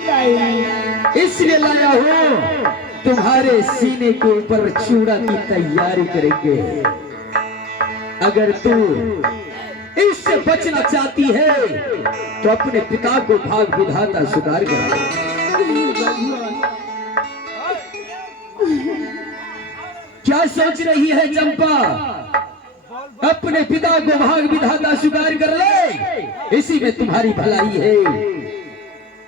इसलिए लाया हूँ तुम्हारे सीने के ऊपर चूड़ा की तैयारी करेंगे। अगर तू इससे बचना चाहती है तो अपने पिता को भाग विधाता स्वीकार कर। क्या सोच रही है चंपा? अपने पिता को भाग विधाता स्वीकार कर ले, इसी में तुम्हारी भलाई है।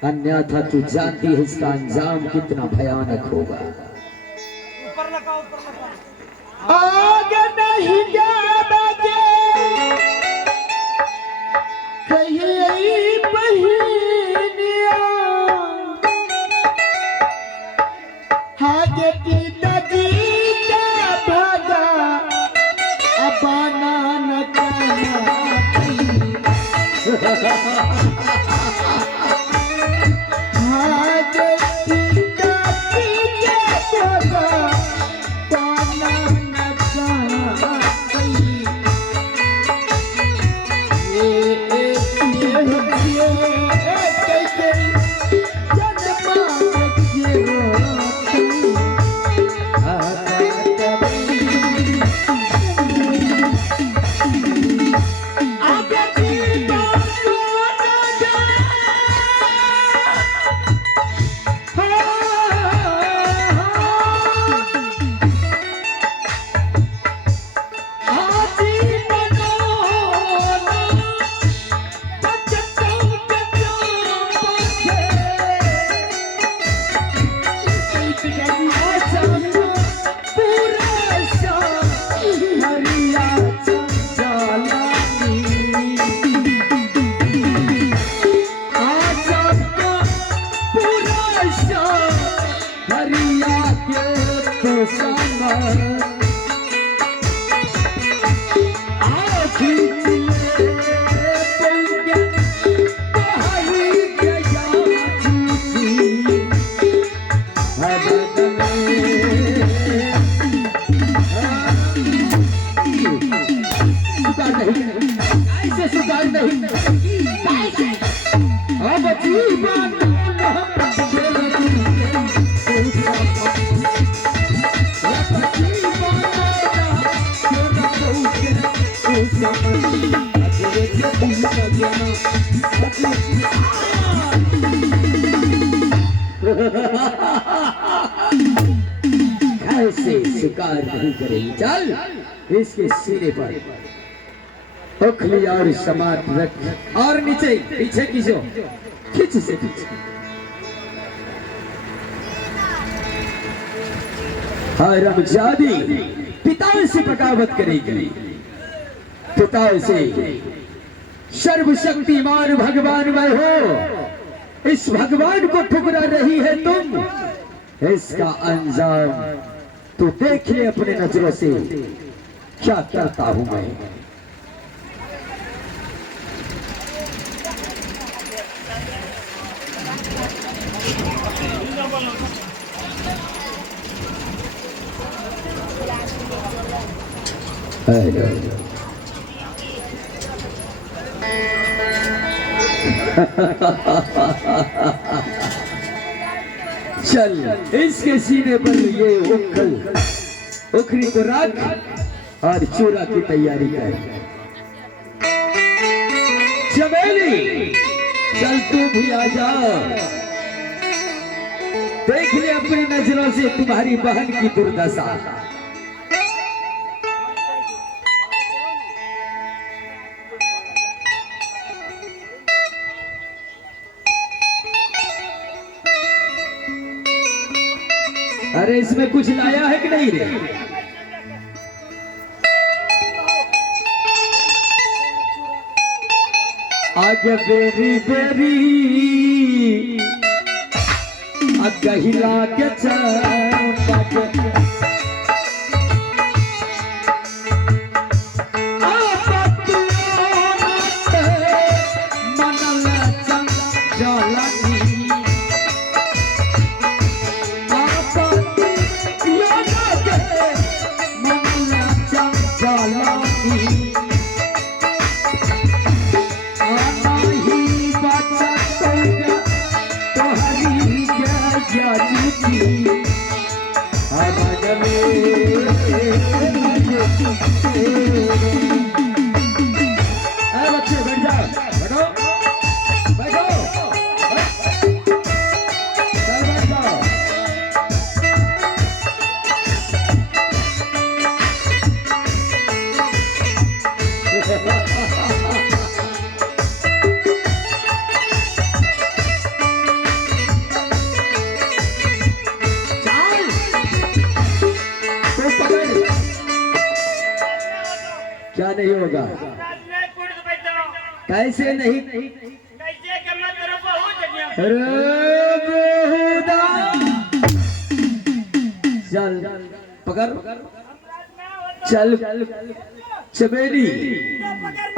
अन्यथा तू जानती है इसका अंजाम कितना भयानक होगा। आगे नहीं जा बजे कहीं बहनिया हाजे पिता जी का भागा अपना न ऐसे शिकार नहीं करेगी। चल इसके सीने पर उखली और समात रख और नीचे पीछे खींचो, खींच से पीछे। हरामजादी पिता से बगावत करेगी। पिता से सर्वशक्तिमान भगवान मैं हो, इस भगवान को ठुकरा रही है तुम। इसका अंजाम तू देख ले अपने नजरों से, क्या करता हूं मैं। चल इसके सीने पर ये उखरी को रख और चूड़ा की तैयारी कर। चमेली चल तू भी आ जा, देख ले अपनी नजरों से तुम्हारी बहन की दुर्दशा। अरे इसमें कुछ लाया है कि नहीं रे? आगे बेरी बेरी अगहिला के चल तो क्या जीती अमन में बच्चे बैठ जाओ, बैठो बैठो, चल बैठ जाओ। क्या नहीं होगा? कैसे नहीं? अरे बेहुदा, चल पकड़, चल चमेली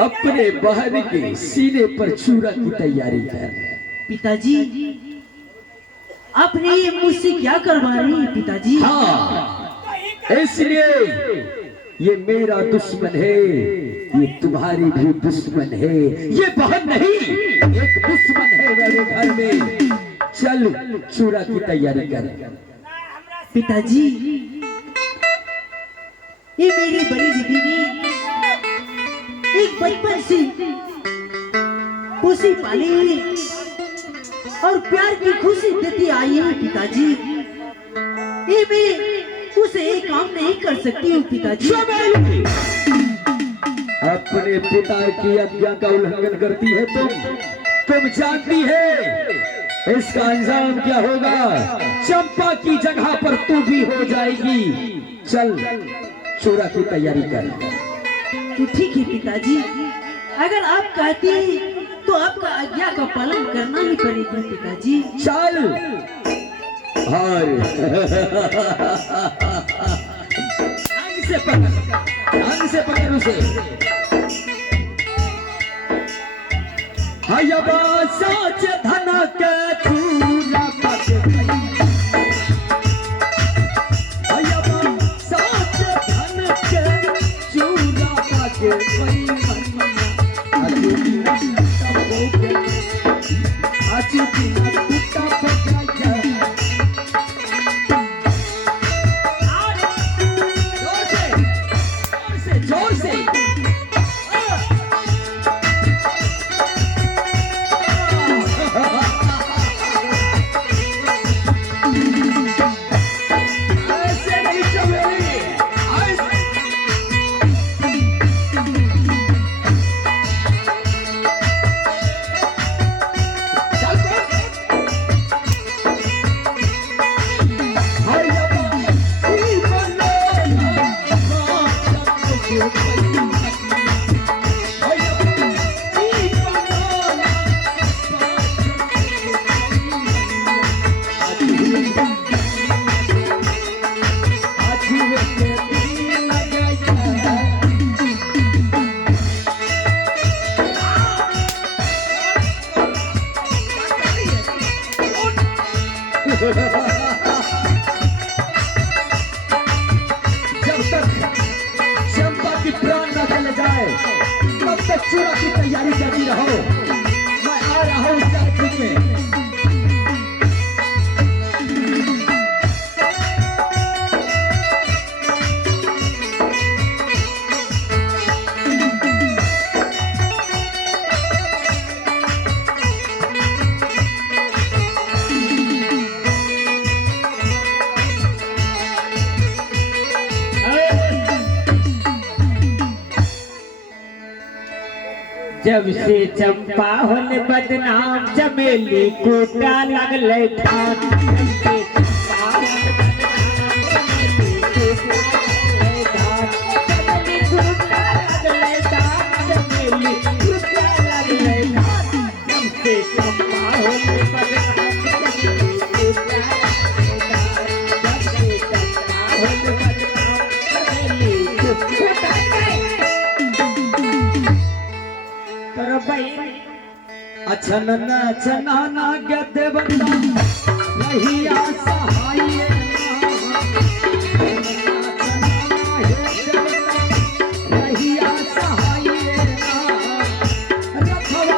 अपने बहन के सीने पर चूड़ा की तैयारी कर। पिताजी, आपने ये मुझसे क्या करवा रही हैं पिताजी? हाँ, इसलिए ये मेरा दुश्मन है, ये तुम्हारी भी दुश्मन है, ये बहन नहीं एक दुश्मन है मेरे घर में। चल चूड़ा की तैयारी कर। पिताजी, ये मेरी बड़ी दीदी ने एक बचपन से खुशी पाली और प्यार की खुशी देती आई है पिताजी। ये मैं उसे एक काम नहीं कर सकती हूँ पिताजी। अपने पिता की आज्ञा का उल्लंघन करती है तुम जानती है इसका अंजाम क्या होगा। चंपा की जगह पर तू भी हो जाएगी। चल चूड़ा की तैयारी कर। तो ठीक है पिताजी, अगर आप कहती हैं तो आपका आज्ञा का पालन करना ही पड़ेगा पिताजी। चल और ढंग से पकड़ उसे। हयबा साच धन के चूड़ा पक गई, हयबा साच धन के चूड़ा पक गई। आज दिन हो गया, आज दिन टूटा पक गया। जोर से ऐसे नहीं चलेगी। जब तक चंपा की प्राण न चले जाए तब तक चूड़ा की तैयारी करती रहो। मैं आ रहा हूँ चाय में। जब से चंपा होल बदनाम चमेली कोटा लगले ठान। अच्छा नन्ना चनाना गद्दे बंदा नहीं आ सहाय रखवा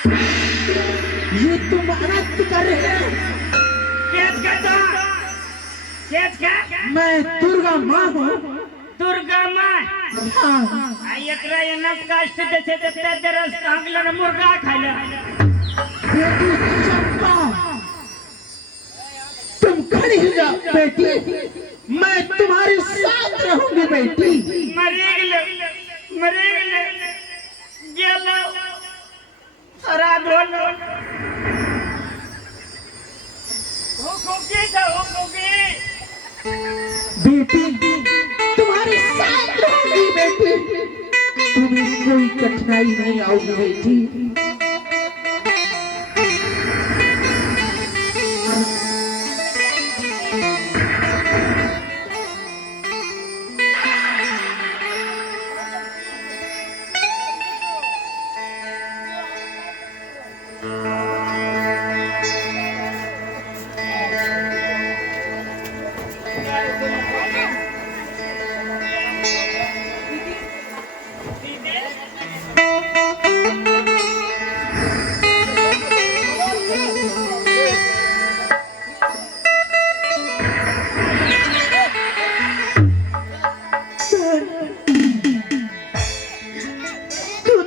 ये तुम अनर्थ कर रहे हो। मैं दुर्गा माँ हूँ। दुर्गा माँ हाँ। एकरा एना कष्ट देछे ते दरस कांगलन मुर्गा खाइला बेटी चंपा, तुम खड़ी हो जाओ बेटी, मैं तुम्हारे साथ रहूंगी बेटी। मरे गेलो श्राद्ध होलो बेटी तुम्हारे साथ रहूंगी बेटी, तुम्हें कोई कठिनाई नहीं आऊगी बेटी।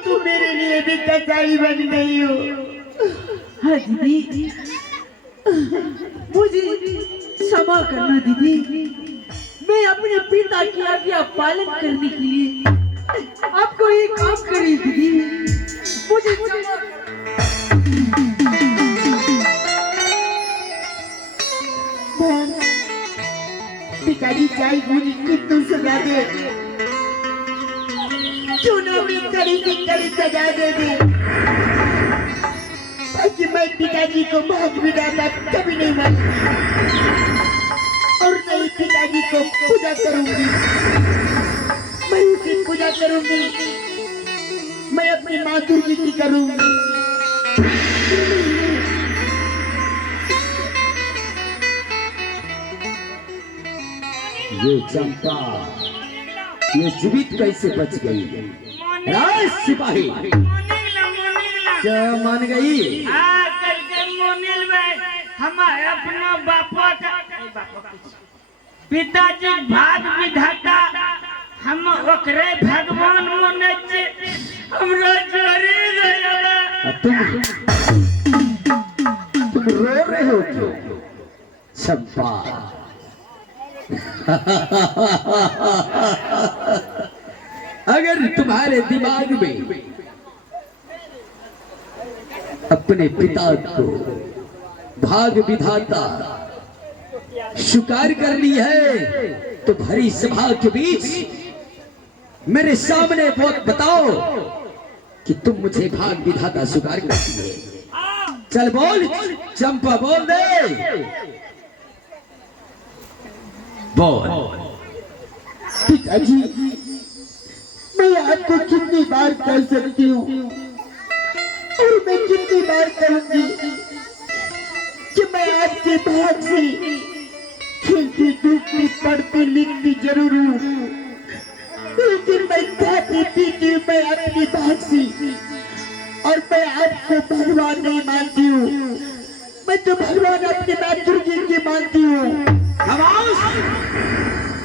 तू मेरे लिए भी कसाई बन गई हो। हाँ दीदी, मुझे क्षमा करना दीदी, मैं अपने पिता की आज्ञा पालन करने के लिए आपको ये काम करी दीदी, मुझे क्षमा पिताजी चाहे मुझे कितनी सजा दे, क्यों ना मैं कड़ी से कड़ी सजा दे ताकि मैं पिताजी को बहुत विदाता कभी नहीं मानूंगी और नहीं पिताजी को पूजा करूंगी, मैं उसकी पूजा करूंगी, मैं अपनी माँ दुर्गी की करूंगी। ये चंपा ये जीवित कैसे बच गई? राज सिपाही क्या मान गई? हम अपना बापा का पिताजी भाग विधाता, हम ओकरे भगवान माने छे, हमरा चोरी गया। तुम रो रहे हो क्यों चंपा? अगर तुम्हारे दिमाग में अपने पिता को भाग विधाता स्वीकार कर ली है तो भरी सभा के बीच मेरे सामने बताओ कि तुम मुझे भाग विधाता स्वीकार करती है। चल बोल चंपा, बोल दे, बोल। पिताजी, मैं आपको कितनी बार कह सकती हूँ और मैं कितनी बार कहूंगी कि मैं आपके भाग से खेलती धूपती पढ़ती लिखती जरूर हूँ, लेकिन मैं खाती पीती मैं अपनी भाग से, और मैं आपको भगवान नहीं मानती हूँ, मैं तो भगवान अपनी माँ दुर्गी की मानती हूँ।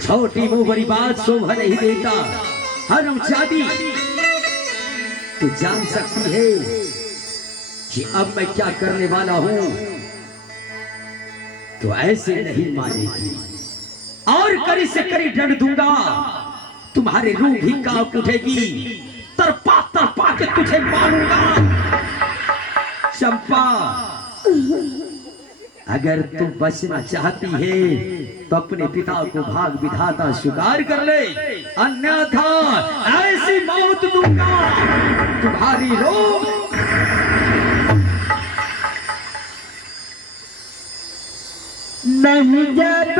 छोटी मुंह बड़ी बात शोभा नहीं देता। हरामजादी, तू जान सकती है कि अब मैं क्या करने वाला हूं? तो ऐसे नहीं मानेगी और कड़ी से कड़ी दंड दूंगा, तुम्हारी रूह भी कांप उठेगी, तरपा तरपा के तुझे मारूंगा। चंपा, अगर तू बचना चाहती है तो अपने पिता को भाग विधाता स्वीकार कर ले, अन्यथा ऐसी मौत दूंगा तुम्हारी रोग। नहीं जब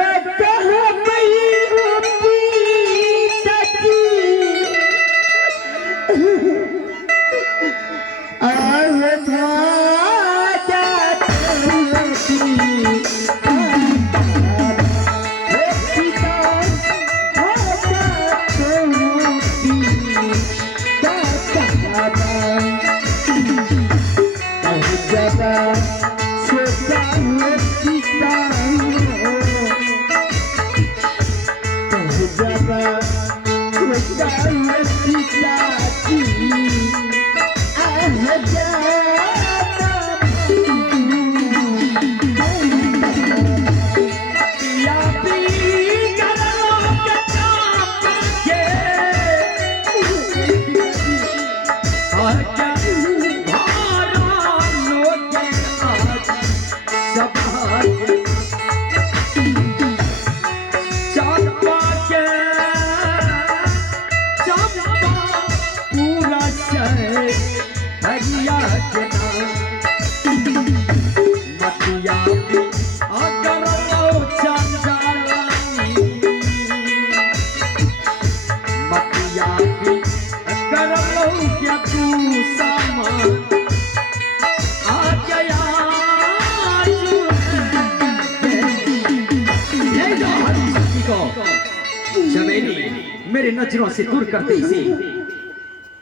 जरा सोचा हुआ सीता जरा सोचा हुआ सीता की मेरे नजरों से दूर करते इसे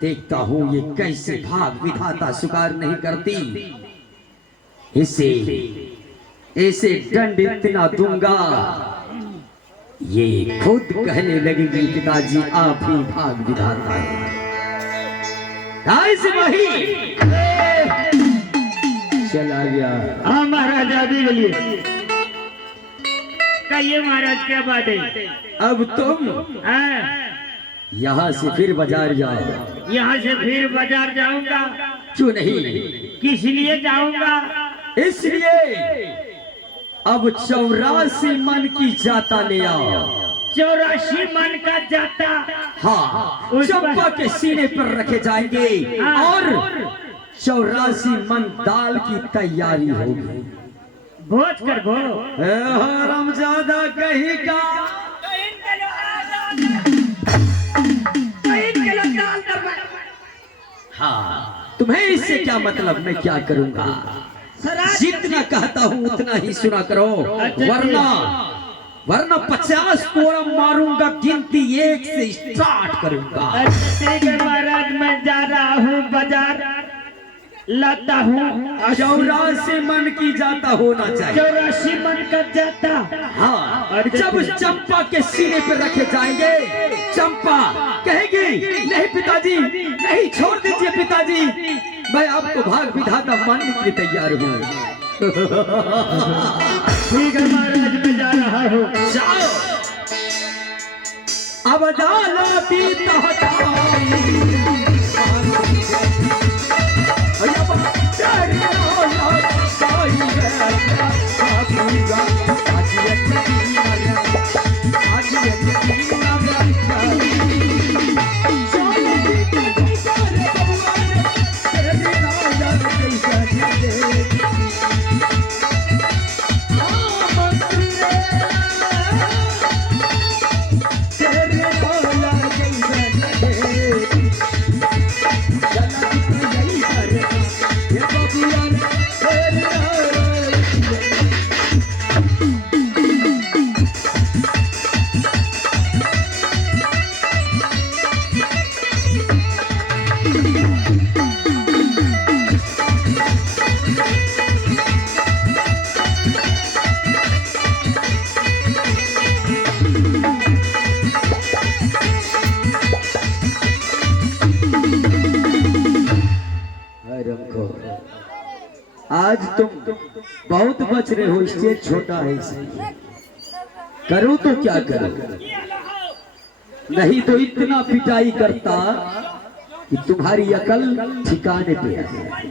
देखता हूं ये कैसे भाग विधाता स्वीकार नहीं करती। इसे ऐसे दंड इतना दूंगा ये खुद कहने लगेगी पिताजी आप ही भाग विधाता है। वही चला गया। हाँ महाराज अभी बोलिए कहिए महाराज क्या बात है। अब तुम यहाँ से फिर बाजार जाओ। यहाँ से फिर बाजार जाऊंगा? क्यों नहीं? किस लिए जाऊंगा? इसलिए अब 84 मन की जाता ले आओ। 84 मन का जाता? हाँ, चंपा के सीने पर रखे जाएंगे और 84 मन दाल की तैयारी होगी। भोज कर भो रमजादा कहीं का हाँ, तुम्हें इससे क्या मतलब? मैं क्या करूंगा? जितना कहता हूँ उतना ही सुना करो, वरना 50 कोड़ा मारूंगा, गिनती 1 से स्टार्ट करूंगा। ठीक है महाराज, मैं जा रहा हूँ बाजार, लाता हूँ 84 मन की जाता होना चाहिए। 84 मन का जाता? हाँ, जब चंपा के सीने पे रखे जाएंगे, चंपा कहेगी नहीं पिताजी, नहीं, छोड़ दीजिए पिताजी, मैं आपको भाग विधाता मानने के लिए तैयार हूँ। ठीक है महाराज, मैं जा रहा हूँ। जाओ। अब जाला पीता आज तुम बहुत बच रहे हो, स्टेज छोटा है इसलिए। करूं तो क्या करूं? नहीं तो इतना पिटाई करता कि तुम्हारी अकल ठिकाने पे आ जाए।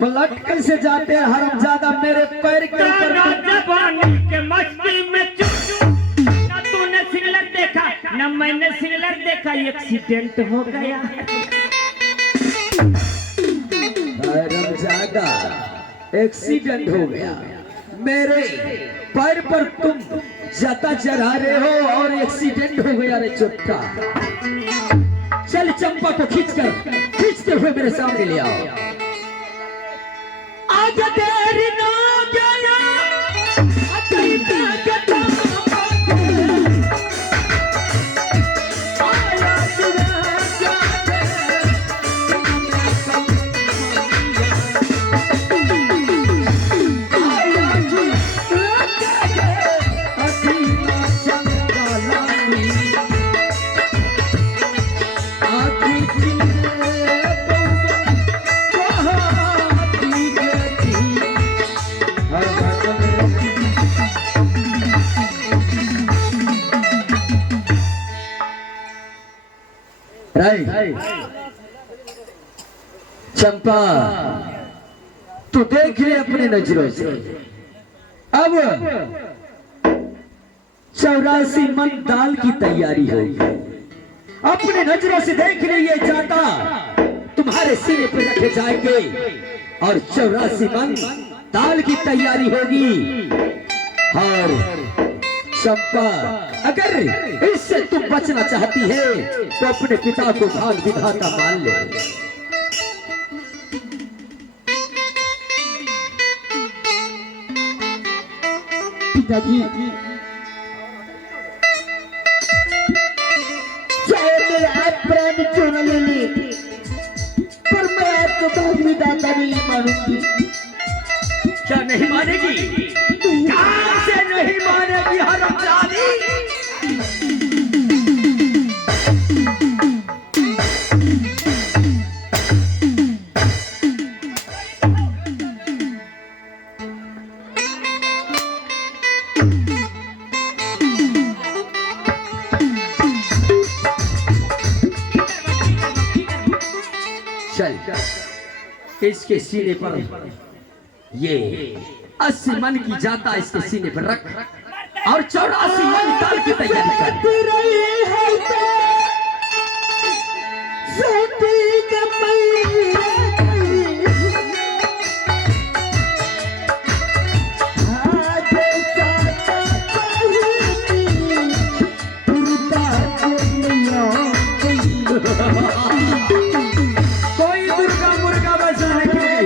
पलट कैसे जाते हैं हरामजादा मेरे पैर के ऊपर। मस्ती में ना तूने सिग्नल देखा ना मैंने सिग्नल देखा, एक्सीडेंट हो गया। हरामजादा एक्सीडेंट हो गया, मेरे पैर पर तुम जता चढ़ा रहे हो और एक्सीडेंट हो गया। रे चुट्टा, चल चंपा को खींचते हुए मेरे सामने ले आओ। आज देरी ना गया, चंपा तू देख ले अपने नजरों से, अब 84 मन दाल की तैयारी होगी। अपने नजरों से देख ले, ये जाता तुम्हारे सीने पर रखे जाएंगे और 84 मन दाल की तैयारी होगी। और चंपा अगर इससे तुम बचना चाहती है तो अपने पिता को भाग विधाता मान ले। पिताजी, चाहे मेरे आप प्राण क्यों न ले ले, पर मैं आपको भाग विधाता नहीं मानूंगी। क्या नहीं मानेगी? कहां से नहीं मानेगी हरामजादी? चल इसके सीने पर ये 80 मन की जाता इसके सीने पर रख और 84 मन दाल की तैयारी कर। कोई दुर्गा मुर्गा बजाने की नहीं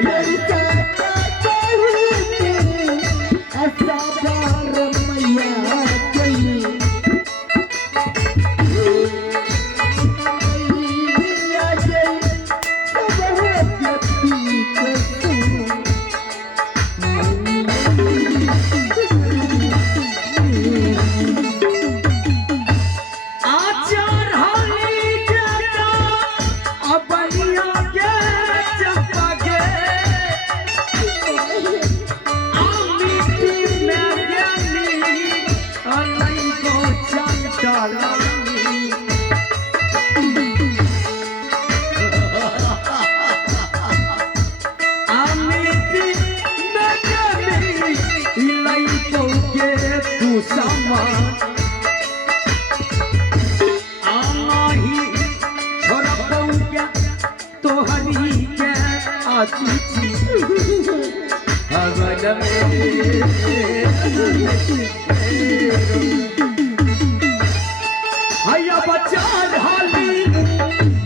हैया बच्चा ढाली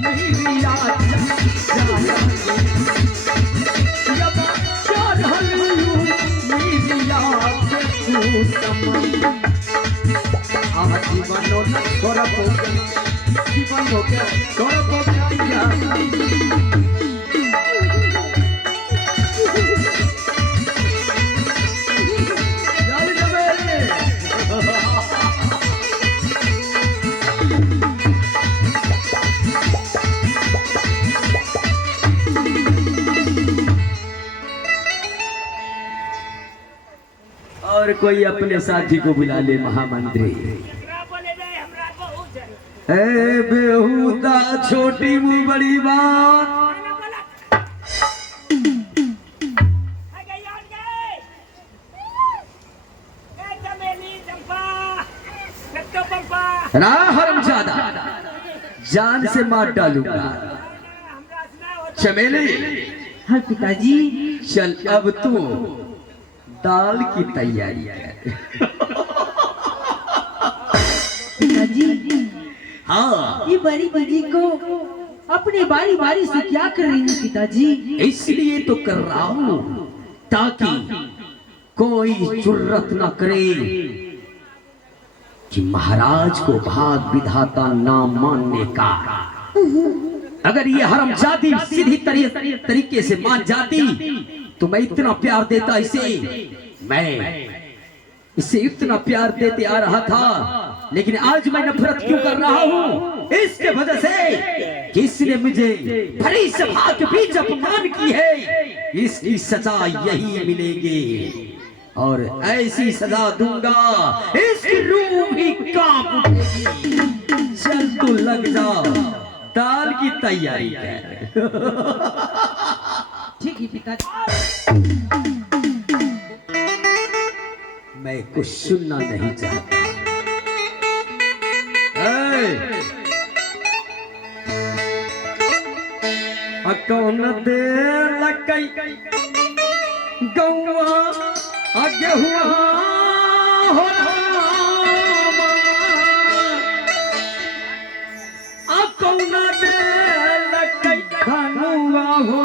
मेरी याद या बच्चा ढाली मेरी याद तू समा आह जीवनो न छोरा पोगा जीवनो के छोरा पोगा और कोई अपने साथी को बुला ले महामंत्री। ए बेहुदा छोटी मुंह बड़ी बात, ना हरामजादा जान से मार डालूंगा। चमेली हाँ पिताजी। चल अब तू दाल की तैयारी कर। पिताजी हाँ ये बड़ी दीदी को अपने बारी बारी से क्या कर रही है पिताजी? इसलिए तो कर रहा हूँ ताकि कोई जुर्रत न करे कि महाराज को भाग विधाता ना मानने का। अगर ये हरामजादी सीधी तरीके से मान जाती तो मैं इतना प्यार देता इसे, मैं इसे इतना प्यार देते आ रहा था, लेकिन आज मैं नफरत क्यों कर रहा हूँ? इसके वजह से कि इसने मुझे भरी सभा के बीच अपमान की है। इसकी सजा यही मिलेगी और ऐसी सजा दूंगा इसकी रूह ही कांप उठेगी। चल तू लग जा दाल की तैयारी कर। ठीक है पिताजी। मैं कुछ सुनना नहीं चाहता। कौन दे लकई गौआ आगे हुआ हो कौन दे लकई धनुआ हो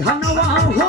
धनवा हो हुआ हो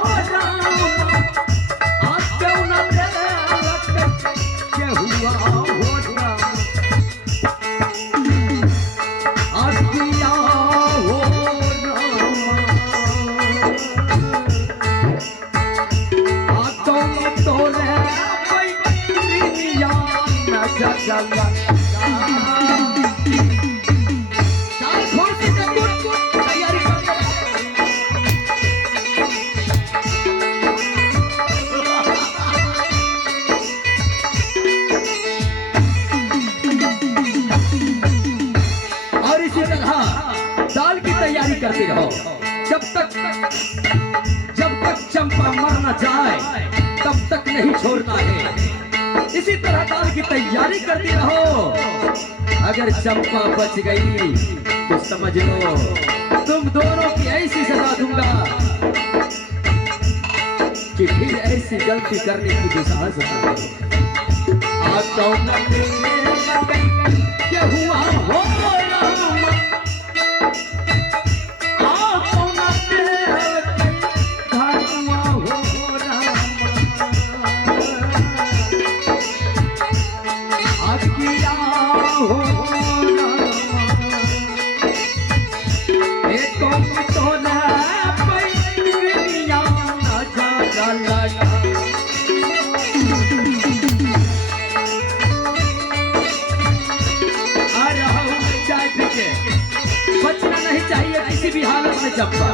तैयारी करते रहो जब तक चंपा मर न जाए तब तक नहीं छोड़ना है। इसी तरह दाल की तैयारी करती रहो। अगर चंपा बच गई तो समझ लो तुम दोनों की ऐसी सजा दूंगा कि फिर ऐसी गलती करने की दुस्साहस न क्या हुआ हो बचना नहीं चाहिए किसी भी हालत में चंपा।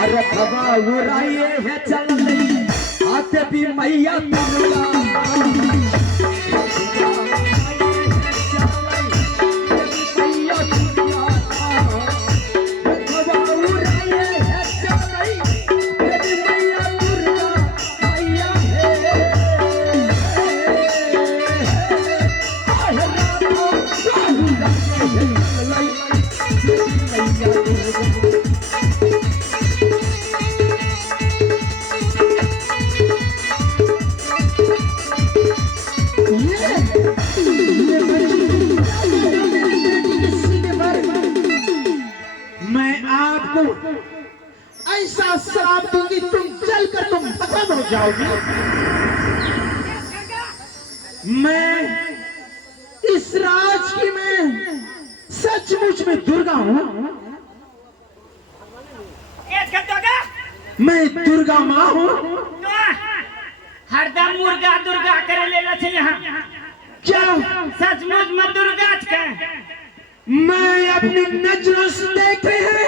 अरे भवा उड़ाइए है चल रही आते भी मैया दुर्गा ऐसा श्राप दूंगी तुम चलकर तुम खत्म हो जाओगी। मैं इस राज की मैं सचमुच में दुर्गा हूँ। मैं दुर्गा माँ हूँ। हरदम मुर्गा दुर्गा करे लेना चाहिए यहाँ। क्या सचमुच में दुर्गा का मैं अपनी नजरों से देखे हैं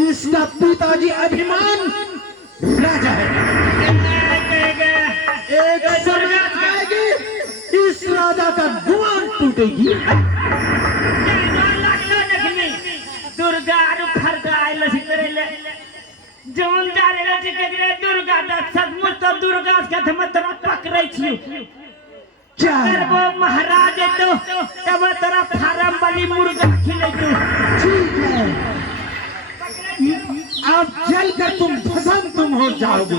इसका पिताजी अभिमान राजा है। एक दुर्गा आएगी इस राजा का गुमान टूटेगी। दुर्गा जोन जा रहे थे दुर्गा सचमुच तो दुर्गा के हम तोरा पकड़े छी। क्या अगर वो महाराज है तो तब तोरा फार्म वाली मुर्गा खिले तू। ठीक है आप जलकर तुम हो जाओगे।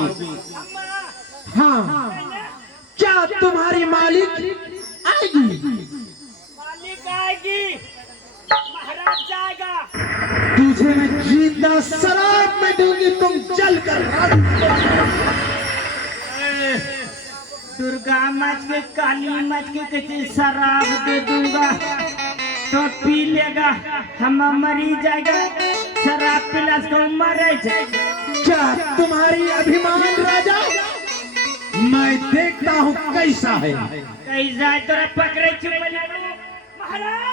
हाँ, क्या तुम्हारी मालिक आएगी? मालिक आएगी, महाराज जाएगा। तुझे मैं जिंदा शराब में दूंगी, तुम जलकर राख। दुर्गा मच के काली मच के किसी शराब दे दूंगा तो पी लेगा, हम मरी जाएगा। शराब पिला तो मर जाएगा। क्या तुम्हारी अभिमान राजा? मैं देखता हूँ कैसा है। कैसा तोरा पकड़े चुप महाराज।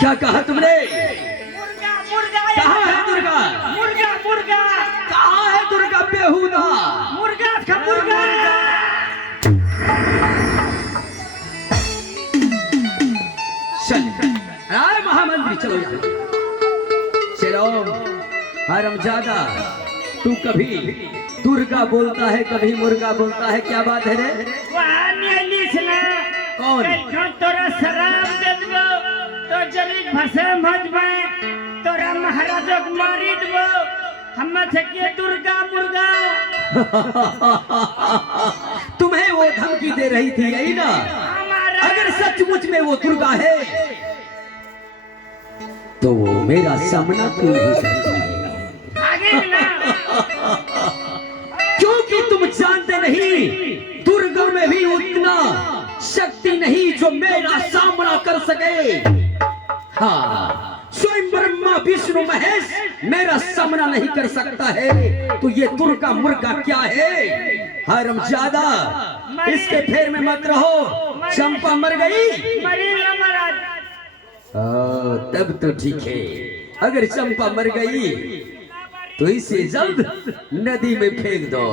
क्या कहा तुमने? मुर्गा मुर्गा कहाँ है दुर्गा? मुर्गा मुर्गा कहाँ है दुर्गा बेहुदा? मुर्गा का मुर्गा। चल आए महामंत्री, चलो यहाँ। चलो हरामजादा, तू कभी दुर्गा बोलता है कभी मुर्गा बोलता है, क्या बात है रे? कौन? तोरा शराब दे दो तो जल्दी भसम हो जाए, तोरा महाराज को मारी दो। हम के दुर्गा मुर्गा। तुम्हें वो धमकी दे रही थी, यही ना? अगर सचमुच में वो दुर्गा है तो वो मेरा सामना क्यों नहीं करती है? आगे ना। क्योंकि तुम जानते नहीं, दुर्गा में भी उतना शक्ति नहीं जो मेरा सामना कर सके। हाँ, स्वयं ब्रह्मा विष्णु महेश मेरा सामना नहीं कर सकता है, तो ये दुर्गा मुर्गा क्या है? हरामजादा, इसके फेर में मत रहो। चंपा मर गई? मरी ना महाराज। तब तो ठीक है। अगर चंपा मर गई तो इसे जल्द नदी में फेंक दो।